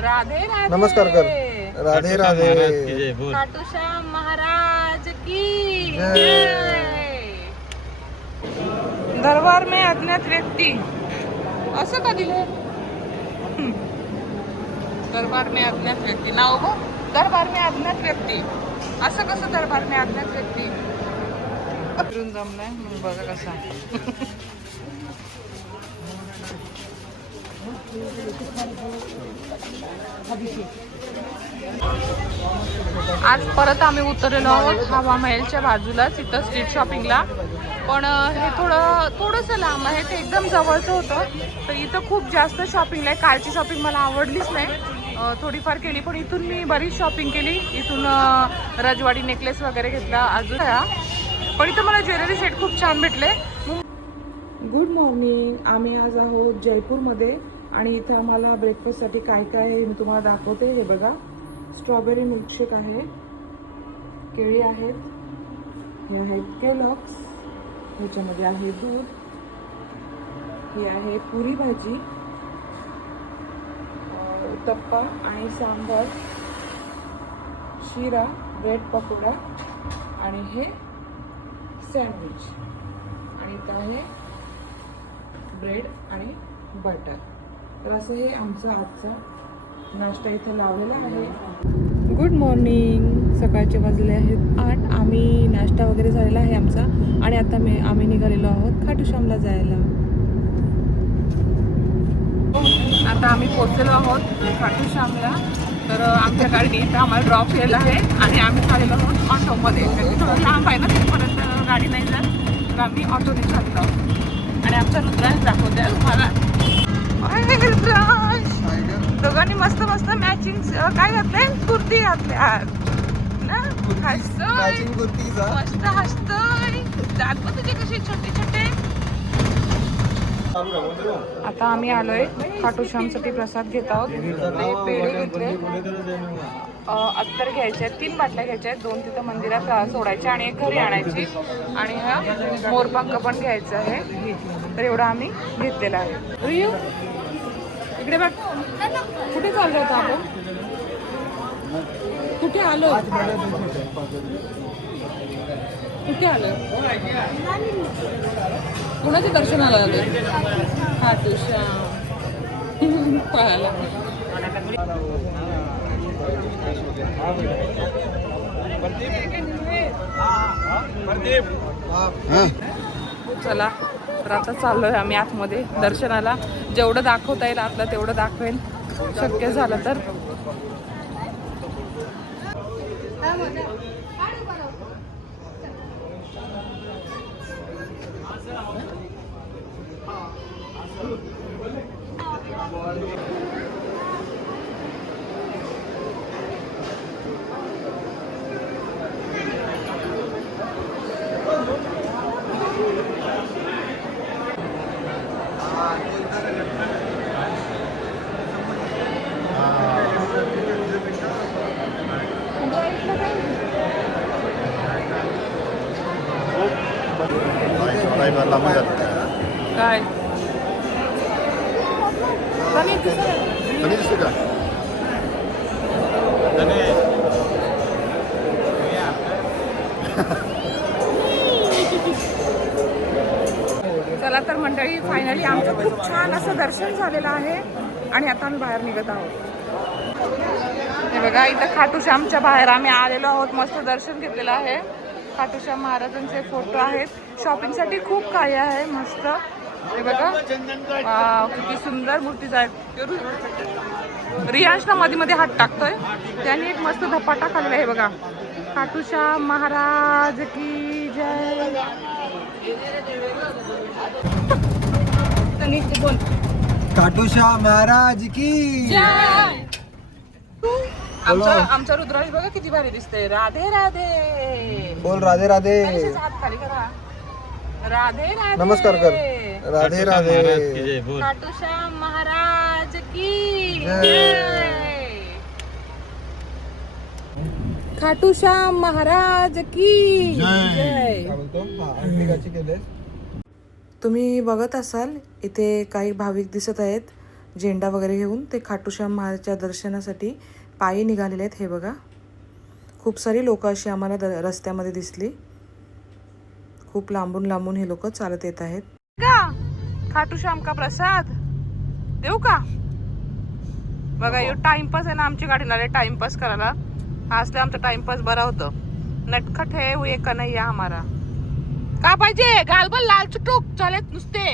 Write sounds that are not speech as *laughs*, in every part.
राधे राधे। नमस्कार कर। राधे राधे खाटू श्याम महाराज की. दरबार में अज्ञात व्यक्ति। असं का दिलं दरबार में अज्ञात व्यक्ती। नाव गो दरबार में अज्ञात व्यक्ती। असं कसं दरबार में अज्ञात व्यक्ती? जमलाय बघा कसा। आज परत आम्ही उतरलेलो आहोत हवा महलच्या बाजूलाच इथं स्ट्रीट शॉपिंगला पण हे थोडं थोडंसं लांब आहे ते एकदम जवळचं होतं. तर इथं खूप जास्त शॉपिंग आहे कालची शॉपिंग मला आवडलीच नाही. थोडीफार केली पण इथून मी बरीच शॉपिंग केली. इथून रजवाडी नेकलेस वगैरे घेतला अजून पण इथं मला ज्वेलरी सेट खूप छान भेटले. गुड मॉर्निंग आम्ही आज आहोत जयपूरमध्ये. आणि इथं आम्हाला ब्रेकफास्टसाठी काय काय आहे मी तुम्हाला दाखवते. हे बघा स्ट्रॉबेरी मिल्कशेक आहे केळी आहेत हे आहेत केलॉक्स ह्याच्यामध्ये आहे दूध ही आहे पुरी भाजी उत्तप्पा आणि सांबार शिरा ब्रेड पकोडा आणि हे सँडविच आणि इथं आहे ब्रेड आणि बटर तर असं हे आमचं आजचा नाश्ता इथं लावलेला आहे. गुड मॉर्निंग सकाळचे वाजले आहेत आठ. आम्ही नाश्ता वगैरे झालेला आहे आमचा. आणि आता मी आम्ही निघालेलो आहोत खाटूश्यामला जायला. आता आम्ही पोहोचलेलो आहोत खाटूश्यामला. तर आमच्या गाडीने इथं आम्हाला ड्रॉप केला आहे. आणि आम्ही झालेलो आहोत ऑटोमध्ये. थोडं लांब आहे ना तिथपर्यंत गाडी नाही जात. तर आम्ही ऑटोने चाललो आहोत. आणि आमचा रुद्राज दाखवते तुम्हाला दोघांनी मस्त मस्त मॅचिंग काय घातलंय? कुर्ती घातली ना? हसतोय. मस्त हसतोय. पण तुझे कसे छोटे छोटे? आता आम्ही आलोय खाटू श्यामसाठी प्रसाद घेत आहोत. ते पेढे घेतले. अत्तर घ्यायचे आहेत तीन बाटल्या घ्यायच्या आहेत. दोन तिथं मंदिरात सोडायच्या आणि एक घरी आणायची. आणि हा मोरपंख पण घ्यायचा आहे. तर एवढं आम्ही घेतलेला आहे. इकडे बघ. कुठे चाललो होतो आपण? कुठे आलो? कुठे आलो? कुणाच्या दर्शनाला आलो हा तुषा चला. तर आता चाललोय आम्ही आतमध्ये दर्शनाला. जेवढं दाखवता येईल आपलं तेवढं दाखवेन. शक्य झालं तर काय कमी दिसत चला तर मंडळी फायनली आमचं खूप छान असं दर्शन झालेलं आहे आणि आता आम्ही बाहेर निघत आहोत. हे बघा इथं खाटूश्यामच्या बाहेर आम्ही आलेलो आहोत. मस्त दर्शन घेतलेलं आहे. खाटूश्याम महाराजांचे फोटो आहेत. शॉपिंगसाठी खूप काही आहे. मस्त. हे बघा. किती सुंदर मूर्ती आहेत रियांश ना मध्ये मध्ये हात टाकतोय. त्याने एक मस्त धपाटा खाल्ला आहे. बघा. खाटूश्याम महाराज की जय. बोल. काटूशा महाराज की जय! आमचा आमचा रुद्राज बघा किती भारी दिसतंय. राधे राधे! बोल राधे राधे! तनिकच हात खाली करा. राधे राधे! नमस्कार कर. राधे राधे! खाटूश्याम महाराज की जय. जय! खाटूश्याम महाराज की जय! काय बोलतो? हा अंटिकाची केले तुम्ही बघत असाल इथे काही भाविक दिसत आहेत. झेंडा वगैरे घेऊन ते खाटूश्याम महाराजच्या दर्शनासाठी पायी निघालेले आहेत हे बघा. खूप सारी लोक अशी आम्हाला द रस्त्यामध्ये दिसली. खूप लांबून लांबून हे लोक चालत येत आहेत. का? खाटू श्याम का प्रसाद? देऊ का? बघा यो टाइमपास आहे ना आमची गाडीला आले टाइमपास करायला. हा असले आमचा टाइमपास बरा होतो. नटखट है का नाही हमारा. का पाहिजे? गालबल लाल चुटूक. चालेत नुसते.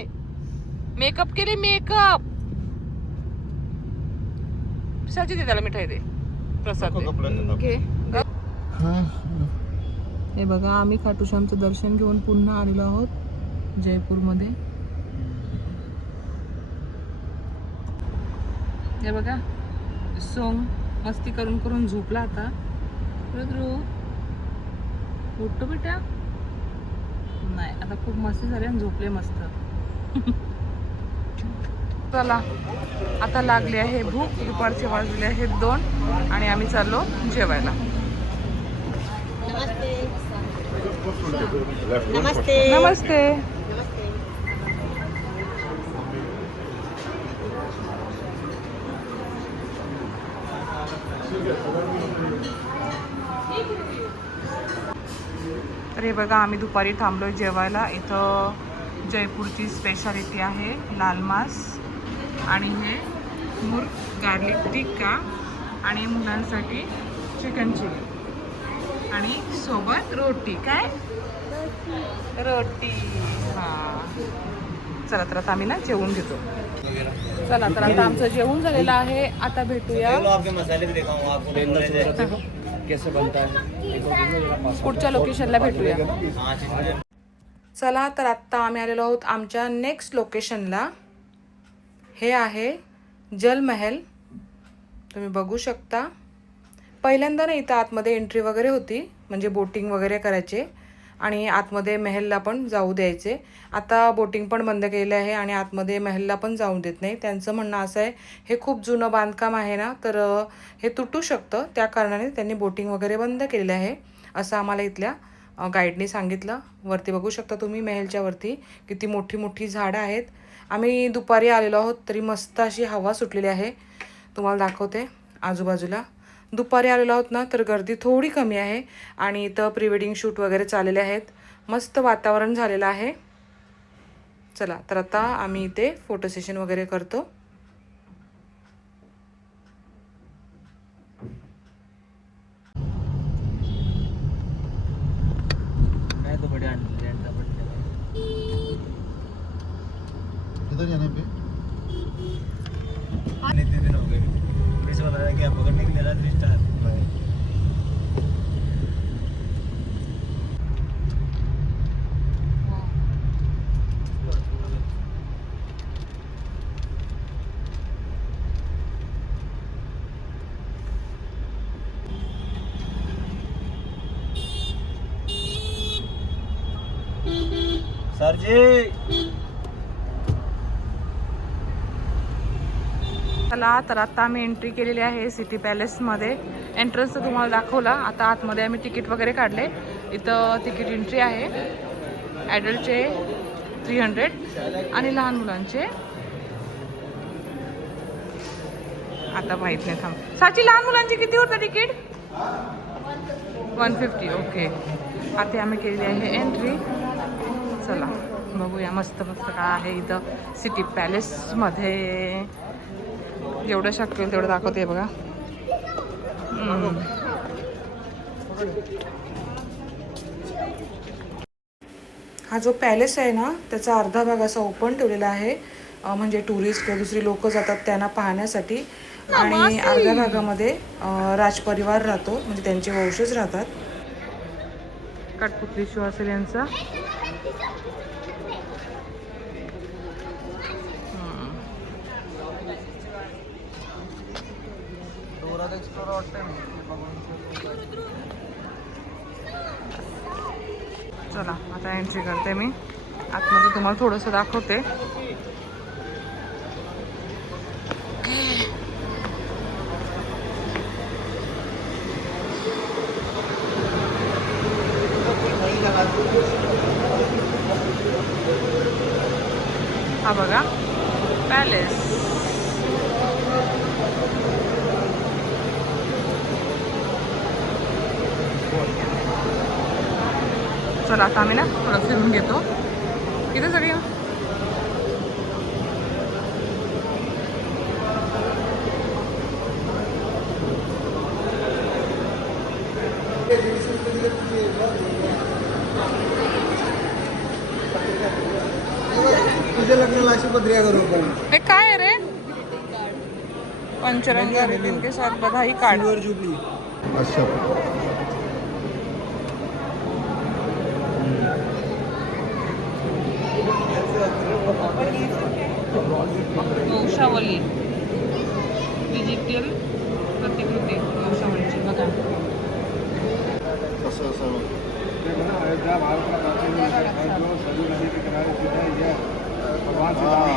मेकअप केले मेकअप सची दे त्याला मिठाई दे. प्रसाद दे. हे बघा आम्ही खाटूश्यामचं दर्शन घेऊन पुन्हा आलेलो आहोत जयपूरमध्ये. हे बघा सोंग मस्ती करून करून झोपला आता. रुद्रू उठतो बेटा. नाही आता खूप मस्ती झाली आणि झोपले मस्त. *laughs* चला आता लागली आहे भूक दुपारचे वाजले आहेत दोन आणि आम्ही चाललो जेवायला. नमस्ते. नमस्ते. हे बघा आम्ही दुपारी थांबलोय जेवायला. इथं जयपूरची स्पेशालिटी आहे लाल मास. आणि हे मुर्ग गार्लिक टिक्का आणि मुलांसाठी चिकन चिली आणि सोबत रोटी. काय? रोटी. हा. चला तर आता आम्ही ना जेवून घेतो. चला तर आता आमचं जेवण झालेलं आहे. आता भेटूया. कैसे बनता है? पुढच्या लोकेशनला भेटूया. चला तर आत्ता आम्ही आलेलो आहोत आमच्या नेक्स्ट लोकेशनला हे आहे जलमहल. तुम्ही बघू शकता. पहिल्यांदा ना इथं आतमध्ये एंट्री वगैरे होती म्हणजे बोटिंग वगैरे करायचे. आणि आतमध्ये मेहलला पण जाऊ द्यायचे. आता बोटिंग पण बंद केलं आहे आणि आतमध्ये महलला पण जाऊ देत नाही. त्यांचं म्हणणं असं आहे हे खूप जुनं बांधकाम आहे ना तर हे तुटू शकतं. त्या कारणाने त्यांनी बोटिंग वगैरे बंद केलेलं आहे असं आम्हाला इथल्या गाईडने सांगितलं. वरती बघू शकता तुम्ही महलच्या वरती किती मोठी मोठी झाडं आहेत. आम्ही दुपारी आलेलो आहोत तरी मस्त अशी हवा सुटलेली आहे. तुम्हाला दाखवते आजूबाजूला. दुपारी आलेलो आहोत ना तर गर्दी थोडी कमी आहे आणि इथं प्री वेडिंग शूट वगैरे चाललेले आहेत. मस्त वातावरण झालेलं आहे. चला तर आता आम्ही इथे फोटो सेशन वगैरे करतो. मैं तो बढ़िया रेंट का बढ़िया किधर जाने पे इतने दिन हो गए कैसे बता रहा है कि आप पकड़ने के लिए रहा थ्री स्टार सर जी। चला तर आता आम्ही एंट्री केलेली आहे सिटी पॅलेसमध्ये एंट्रन्स तर तुम्हाला दाखवला. आता आतमध्ये आम्ही तिकीट वगैरे काढले. इथं तिकीट एंट्री आहे. ॲडल्टचे थ्री हंड्रेड आणि लहान मुलांचे. आता माहीत नाही थांब. साची लहान मुलांची किती होतं तिकीट वन फिफ्टी ओके आता आम्ही केलेली आहे एंट्री चला बघूया मस्त मस्त काय आहे इथं सिटी पॅलेसमध्ये जेवढं शक्य होईल तेवढं दाखवते बघा. हा जो पॅलेस आहे ना त्याचा अर्धा भाग असा ओपन ठेवलेला आहे. म्हणजे टुरिस्ट किंवा दुसरी लोक जातात त्यांना पाहण्यासाठी. आणि अर्ध्या भागामध्ये राजपरिवार राहतो म्हणजे त्यांचे वंशज राहतात. कटपुतली शो असेल यांचा. चला आता एंट्री करते मी. आतमध्ये तुम्हाला थोडंसं दाखवते. हा बघा. पॅलेस चला आता आम्ही ना थोडं फिरून घेतो इथे सगळी हे? काय आहे रे? पंचरंगी के साथ बधाई कार्ड। जुबली। अच्छा। वंशावली डिजिटल प्रतिकृती वंशावलीची बघा. कसं असं अयोध्या भारत भगवान श्री राम की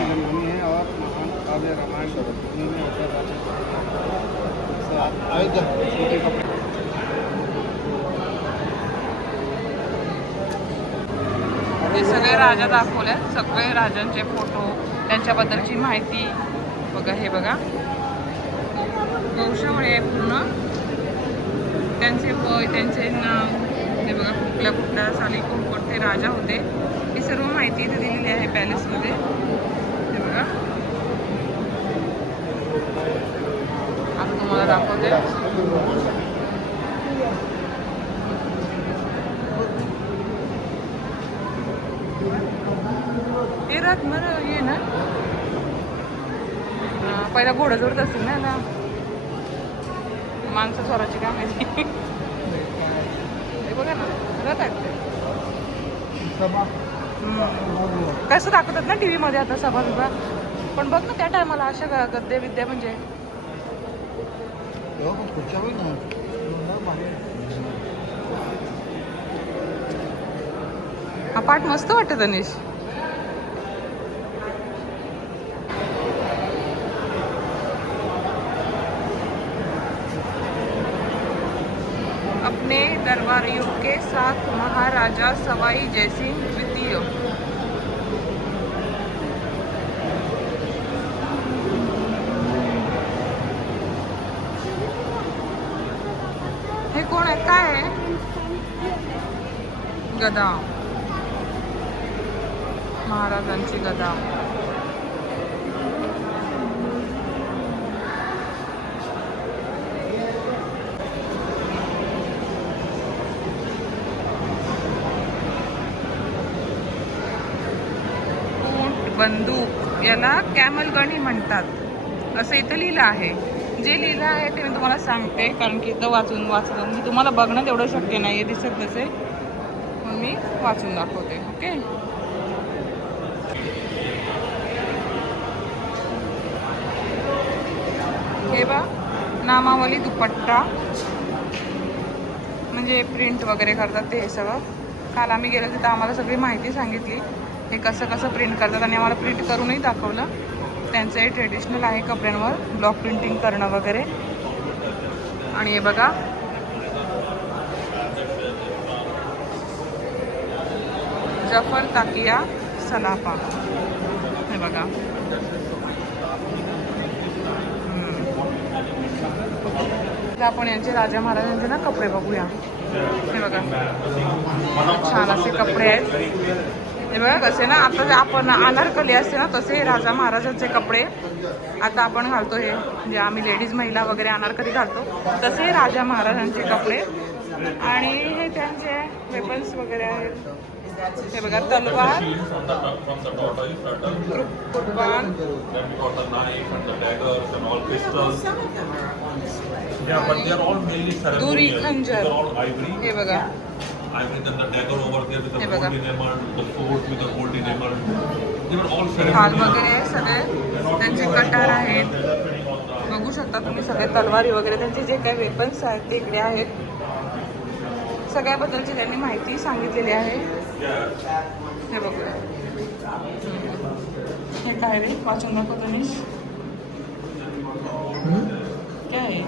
जन्मभूमि है और महान काव्य रामायण भूमि में अयोध्या हे सगळे राजा दाखवले. सगळे राजांचे फोटो त्यांच्याबद्दलची माहिती बघा हे बघा. वंशावळी आहे पूर्ण. त्यांचे वय त्यांचे नाव हे बघा कुठल्या कुठल्या साली कोणकोणते राजा होते. ही सर्व माहिती इथे दिलेली आहे पॅलेसमध्ये. हे बघा. आता तुम्हाला दाखवते. हे रात बरं ये ना पहिला घोडं जोडत असतील ना आता. माणसं स्वराची काय माहिती हे बघा ना रथ. हम्म. कसं दाखवतात ना टी व्हीमध्ये आता सभा बिभा. पण बघ ना त्या टायमाला अशा ग- गद्दे विद्या म्हणजे. ना हा पाठ मस्त वाटतं तनिष अपने दरबारियों के साथ महाराजा सवाई जयसिंह द्वितीय। हे? गदा. महाराजांची गदा. बंदूक याला कॅमलगणी म्हणतात. असं इथं लिहिलं आहे. जे लिहिलं आहे ते मी तुम्हाला सांगते कारण की इथं वाचून वाचून मी तुम्हाला बघणं तेवढं शक्य नाही आहे दिसत नसेल. मग मी वाचून दाखवते ओके? हे बा नामावली दुपट्टा. म्हणजे प्रिंट वगैरे करतात ते हे सगळं. काल आम्ही गेलो तिथं आम्हाला सगळी माहिती सांगितली. हे कसं कसं प्रिंट करतात आणि आम्हाला प्रिंट करूनही दाखवलं. त्यांचं हे ट्रेडिशनल आहे कपड्यांवर ब्लॉक प्रिंटिंग करणं वगैरे. आणि हे बघा. जफर ताकिया सलापा. हे बघा. आपण यांचे राजा महाराजांचे ना कपडे बघूया. हे बघा. छान असे कपडे आहेत. हे बघा कसे ना आता जे आपण अनारकली असते ना तसे राजा महाराजांचे कपडे. आता आपण घालतो हे म्हणजे आम्ही लेडीज महिला वगैरे अनारकली घालतो. तसे राजा महाराजांचे कपडे. आणि हे त्यांचे वेपन्स वगैरे आहेत. हे बघा तलवार. all ivory. हे बघा. Dagger over there with the Hey, gold baga. enameled, the sword with the gold enameled. They were all ढाल ceremonial. वगैरे सगळे त्यांचे कटार आहेत बघू शकता तुम्ही सगळे तलवारी वगैरे त्यांचे जे काही वेपन्स आहेत ते इकडे आहेत सगळ्याबद्दलची त्यांनी माहिती सांगितलेली आहे हे बघूया हे काय रे वाचून दाखव तनिष काय आहे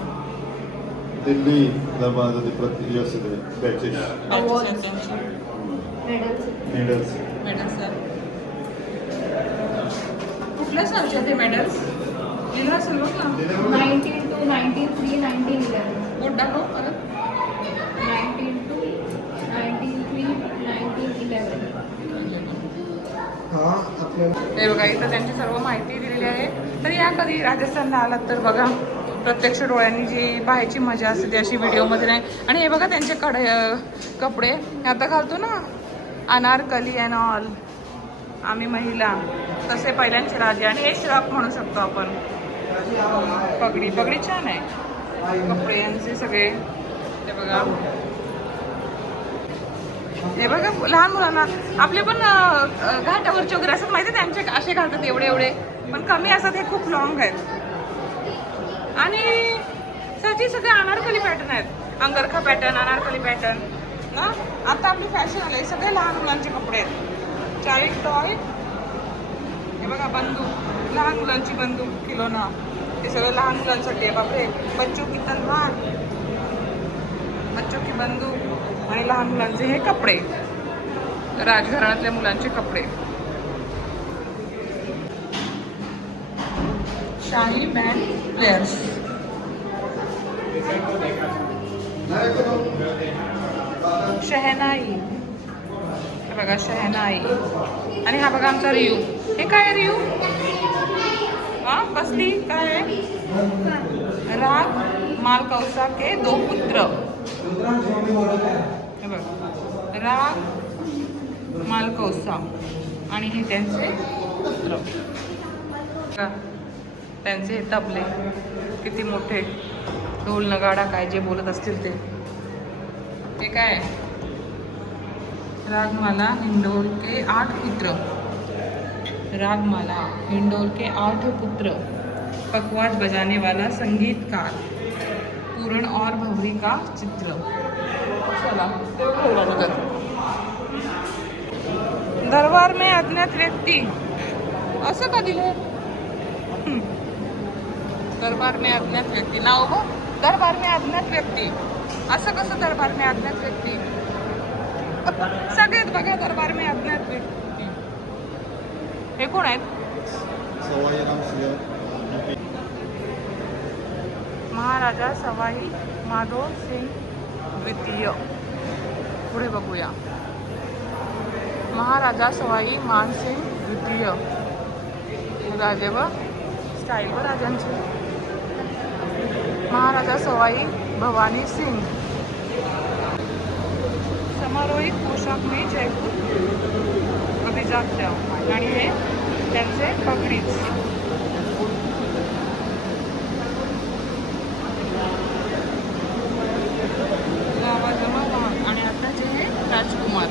ఢిల్లీ హైదరాబాద్ అది ప్రతి ఇయర్స్ ఇది బ్యాచెస్ मेडल्स मेडल्स कुठल्या सालच्या ते मेडल्स लिहिलं असेल बघ ना. Nineteen two nineteen three nineteen eleven बोट दाखव परत. Nineteen two nineteen three nineteen eleven हे बघा इथं त्यांची सर्व माहिती दिलेली आहे. तर या कधी राजस्थानला आलात तर बघा. प्रत्यक्ष डोळ्यांनी जी पाहायची मजा असते ती अशी व्हिडिओमध्ये नाही. आणि हे बघा त्यांचे कडे कपडे. आता घालतो ना. अनारकली अँड ऑल आम्ही महिला. तसे पहिल्यांचे राजे आणि हे श्राप म्हणू शकतो आपण. पगडी पगडी छान आहे. कपडे यांचे सगळे. ते बघा. हे बघा लहान मुलांना. आपले पण घाटावरचे वगैरे असतात. माहिती आहे त्यांचे असे घालतात एवढे एवढे. पण कमी असतात हे खूप लॉंग आहेत. आणि त्याची सगळे अनारकली पॅटर्न आहेत. अंगरखा पॅटर्न अनारकली पॅटर्न ना? आता आपली फॅशन आली. सगळे लहान मुलांचे कपडे आहेत. Child toy. हे बघा बंदूक. लहान मुलांची बंदूक किलोना. हे सगळं लहान मुलांसाठी आहे. बापरे. बच्चो की तलवार. बच्चो की बंदूक. आणि लहान मुलांचे हे कपडे. राजघराण्यातल्या मुलांचे कपडे. शाही बँड प्लेयर्स. शहनाई. हे बघा शहनाई. आणि हा बघा आमचा रियू. हे काय आहे रियू? हा बसली काय आहे? राग मालकौसा के दो पुत्र. हे बघा. राग मालकौसा आणि हे त्यांचे पुत्र. त्यांचे हे तबले किती मोठे. ढोल नगाडा काय जे बोलत असतील ते. हे काय? रागमाला हिंडोल के आठ पुत्र. रागमाला हिंडोल के आठ पुत्र. पकवाज बजाने वाला संगीतकार. पूरण और भवरी का चित्र. चला दरबार में अज्ञात व्यक्ती. असं का दिलं? दरबार में अज्ञात व्यक्ती। नाव गो दरबार में अज्ञात व्यक्ती। असं कसं दरबार में अज्ञात व्यक्ती? सगळेच बघा दरबार में अज्ञात व्यक्ती। हे? कोण आहेत महाराजा सवाई माधव सिंग द्वितीय। पुढे बघूया। महाराजा सवाई मानसिंग द्वितीय। राजे व स्टाईल व राजांची। महाराजा सवाई भवानी सिंग. समारोहिक पोशाख मी जयपूर. अभिजात आणि हे त्यांचे पगडीच लावाजमा वाघ आणि आताचे हे राजकुमार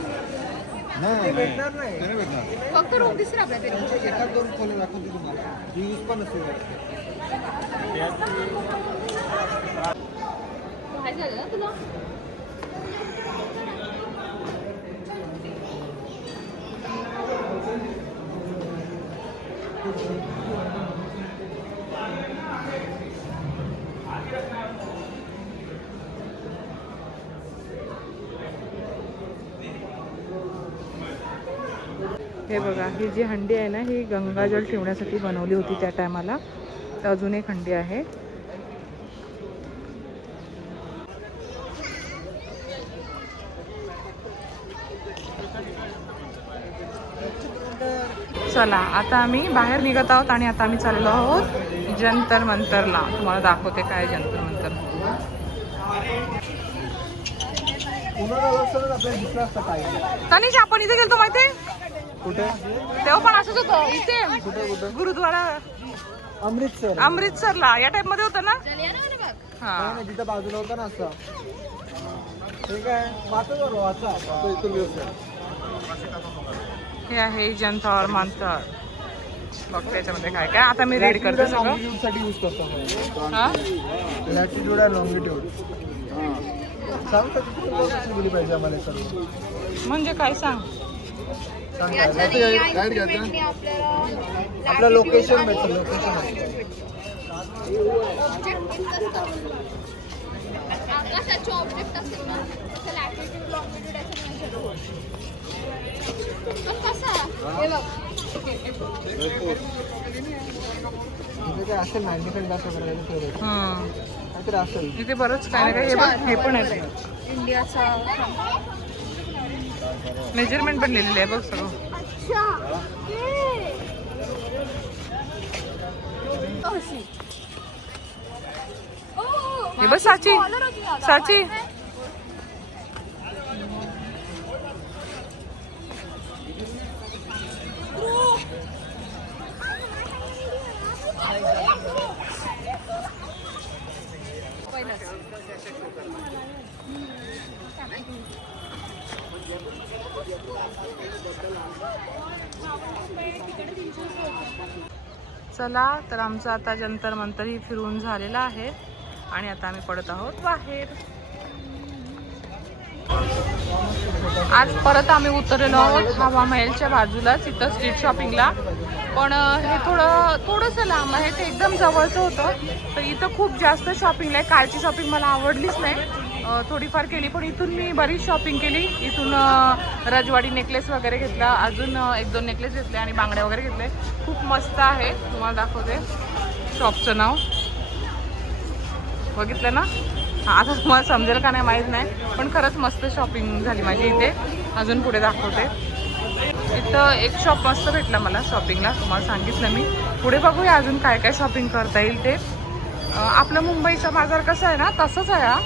नाही भेटणार नाही नाही भेटणार फक्त रोग दिसते आपल्या तरी एखाद दोन खोले दाखवते तुम्हाला यूज पण हे बघा ही जी हंडी आहे ना ही गंगाजल ठेवण्यासाठी बनवली होती त्या टायमाला. तर अजून एक हंडी आहे. चला आता आम्ही बाहेर निघत आहोत आणि आता आम्ही चाललो आहोत जंतर मंतरला तुम्हाला दाखवते काय जंतर मंतर तनिष आपण इथे गेलतो माहिती कुठे? तेव्हा पण असंच होतं. इथे गुरुद्वारा. अमृतसर. अमृतसरला. या टाइपमध्ये होतं ना? हा. नाही, तिथं बाजूला होता ना असं. ठीक आहे. वाचत बरोबर वाचा. तो इथून व्यवस्थित हे आहे जंतर मंतर बघ त्याच्यामध्ये काय काय. आता मी रेडी करते सगळं. साठी यूज करतो आपण. हा? लॅटिट्यूड आणि लॉंगिट्यूड सांग का किती व्यवस्थित दिली पाहिजे आम्हाला सर्व? म्हणजे काय सांग? आपलं लोकेशन भेटतं लोकेशन ऑब्जेक्ट असेल ना तसं लॅटिट्यूड लॉंगिट्यूड याचं मेजर होईल पण कसा? हे बघ. ते असेल जास्त करायला हं. इथे बरंच काय हे बघ हे पण आहे. इंडियाचा मेज़रमेंट पण लिहिलेलं आहे बघ सगळं अच्छा अशी हे बघ साची। साची चला तर आमचं आता जंतर मंतरही फिरून झालेलं आहे आणि आता आम्ही पडत आहोत बाहेर. आज परत आम्ही उतरलेलो आहोत हवा महलच्या बाजूलाच इथं स्ट्रीट शॉपिंगला पण हे थोडं थोडंसं लांब आहे ते एकदम जवळचं होतं. तर इथं खूप जास्त शॉपिंगला आहे कालची शॉपिंग मला आवडलीच नाही. थोडीफार केली पण इथून मी बरीच शॉपिंग केली. इथून रजवाडी नेकलेस वगैरे घेतला अजून एक दोन नेकलेस घेतले आणि बांगड्या वगैरे घेतले. खूप मस्त आहे. तुम्हाला दाखवते. शॉपचं नाव. बघितलं ना? आता तुम्हाला समजेल का नाही माहीत नाही पण खरंच मस्त शॉपिंग झाली माझी इथे. अजून पुढे दाखवते. इथं एक शॉप मस्त भेटला मला शॉपिंगला तुम्हाला सांगितलं मी. पुढे बघूया अजून काय काय शॉपिंग करता येईल ते. आपलं मुंबईचा बाजार कसा आहे ना तसंच आहे हा.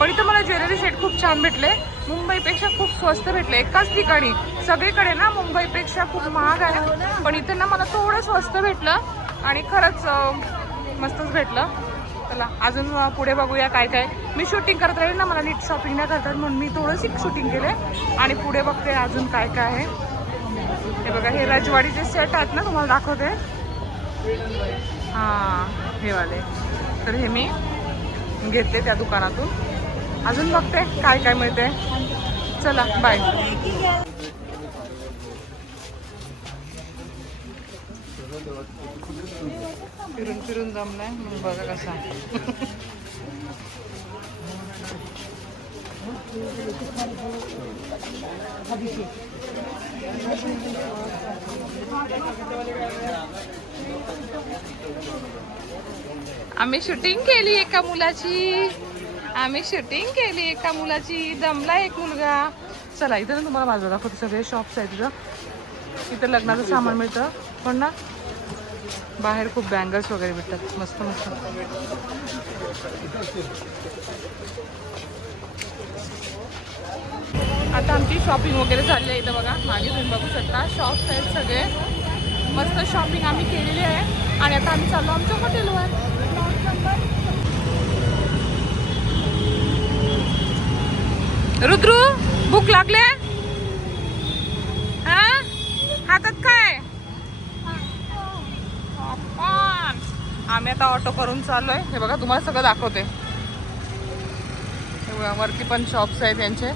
पण इथं मला ज्वेलरी सेट खूप छान भेटले. मुंबईपेक्षा खूप स्वस्त भेटले. एकाच ठिकाणी. सगळीकडे ना मुंबईपेक्षा खूप महाग आहे. पण इथे ना मला थोडं स्वस्त भेटलं आणि खरंच मस्तच भेटलं. चला अजून पुढे बघूया काय काय. मी शूटिंग करत राहील ना मला नीट शॉपिंग नाही करतात म्हणून मी थोडंशी शूटिंग केले आणि पुढे बघते अजून काय काय आहे. हे बघा हे राजवाडीचे सेट आहेत ना तुम्हाला दाखवते. हां हे वाले. तर हे मी घेतले त्या दुकानातून. अजून बघते काय काय मिळते चला बाय फिरून फिरून जमलाय मग बघा कसा. आम्ही शूटिंग केली एका मुलाची. आम्ही शूटिंग केली एका मुलाची. दमला एक मुलगा. चला इथं ना तुम्हाला बाजूला दाखवते सगळे शॉप्स आहेत इथं. इथं लग्नाचं सामान मिळतं. पण ना बाहेर खूप बँगल्स वगैरे भेटतात. मस्त मस्त. आता आमची शॉपिंग वगैरे झाली आहे इथं बघा. मागे तुम्ही बघू शकता. शॉप्स आहेत सगळे. मस्त शॉपिंग आम्ही केलेली आहे. आणि आता आम्ही चाललो आमच्या हॉटेलवर रुद्रू भूक लागले? हा? हातात काय? आम्ही आता ऑटो करून चाललोय. हे बघा तुम्हाला सगळं दाखवते. वरती पण शॉप्स आहेत त्यांचे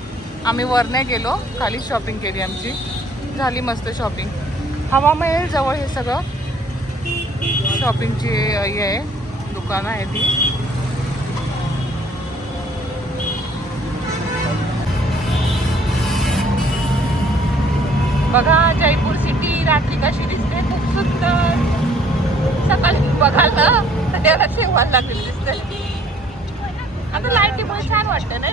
आम्ही वर नाही गेलो खाली शॉपिंग केली आमची. झाली मस्त शॉपिंग हवा महल जवळ हे सगळं. शॉपिंगची हे आहे दुकानं आहे ती. बघा जयपूर सिटी रात्री कशी दिसते खूप सुंदर. सकाळी बघाल ना तर तेव्हा शेवायला लागलेली दिसते आता लाईटीमुळे छान वाटतं नाही?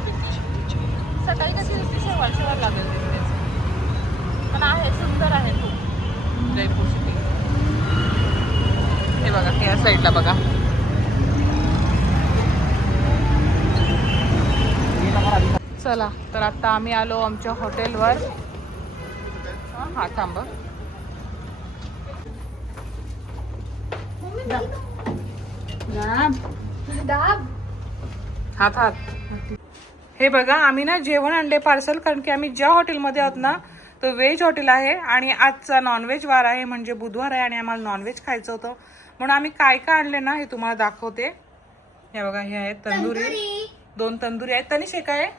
सकाळी कशी दिसते शेवाळ शेवाळ लागेल दिसते पण आहे सुंदर आहे खूप जयपूर सिटी हे बघा त्या साईडला बघा. चला तर आता आम्ही आलो आमच्या हॉटेलवर हा, थांब. हात हात. हे बघा आम्ही ना जेवण आणले पार्सल कारण की आम्ही ज्या हॉटेलमध्ये आहोत ना तो व्हेज हॉटेल आहे आणि आजचा नॉनव्हेज वार आहे म्हणजे बुधवार आहे आणि आम्हाला नॉनव्हेज खायचं होतं. म्हणून आम्ही काय काय आणले ना हे तुम्हाला दाखवते. हे बघा हे आहे तंदुरी. दोन तंदुरी आहेत. तनिष हे काय आहे?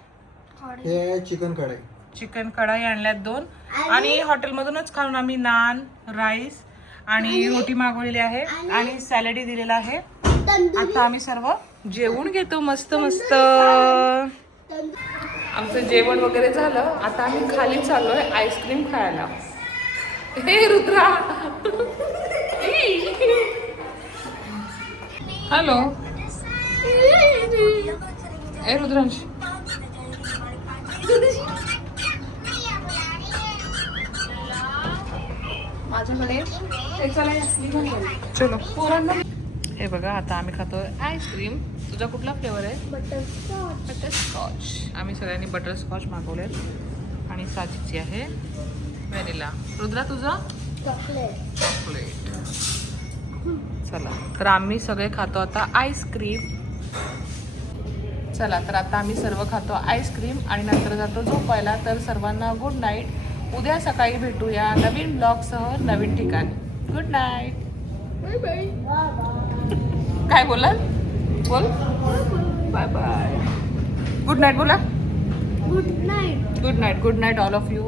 हे आहे चिकन कढाई चिकन कढाई आणल्यात दोन. आणि हॉटेलमधूनच खाऊन आम्ही नान राईस आणि रोटी मागवलेली आहे आणि सॅलडी दिलेला आहे. आता आम्ही सर्व जेवून घेतो मस्त मस्त. आमचं जेवण वगैरे झालं. आता आम्ही खाली चाललोय आईस्क्रीम खायला. हे रुद्रा. हॅलो. ए रुद्रांश. माझ्याकडे चलो. पोरांना हे बघा आता आम्ही खातोय आईस्क्रीम तुझा कुठला फ्लेवर आहे? बटरस्कॉच आम्ही सगळ्यांनी बटरस्कॉच मागवले आणि साजीची आहे व्हॅनिला रुद्रा तुझा? चॉकलेट चला. तर आम्ही सगळे खातो आता आईस्क्रीम चला तर आता आम्ही सर्व खातो आईस्क्रीम आणि नंतर जातो झोपायला. तर सर्वांना गुड नाईट उद्या सकाळी भेटूया नवीन ब्लॉगसह नवीन ठिकाणी. गुड नाईट बाय बाय काय बोलाल? बोल. बाय बाय गुड नाईट बोला. Good night good night good night all of you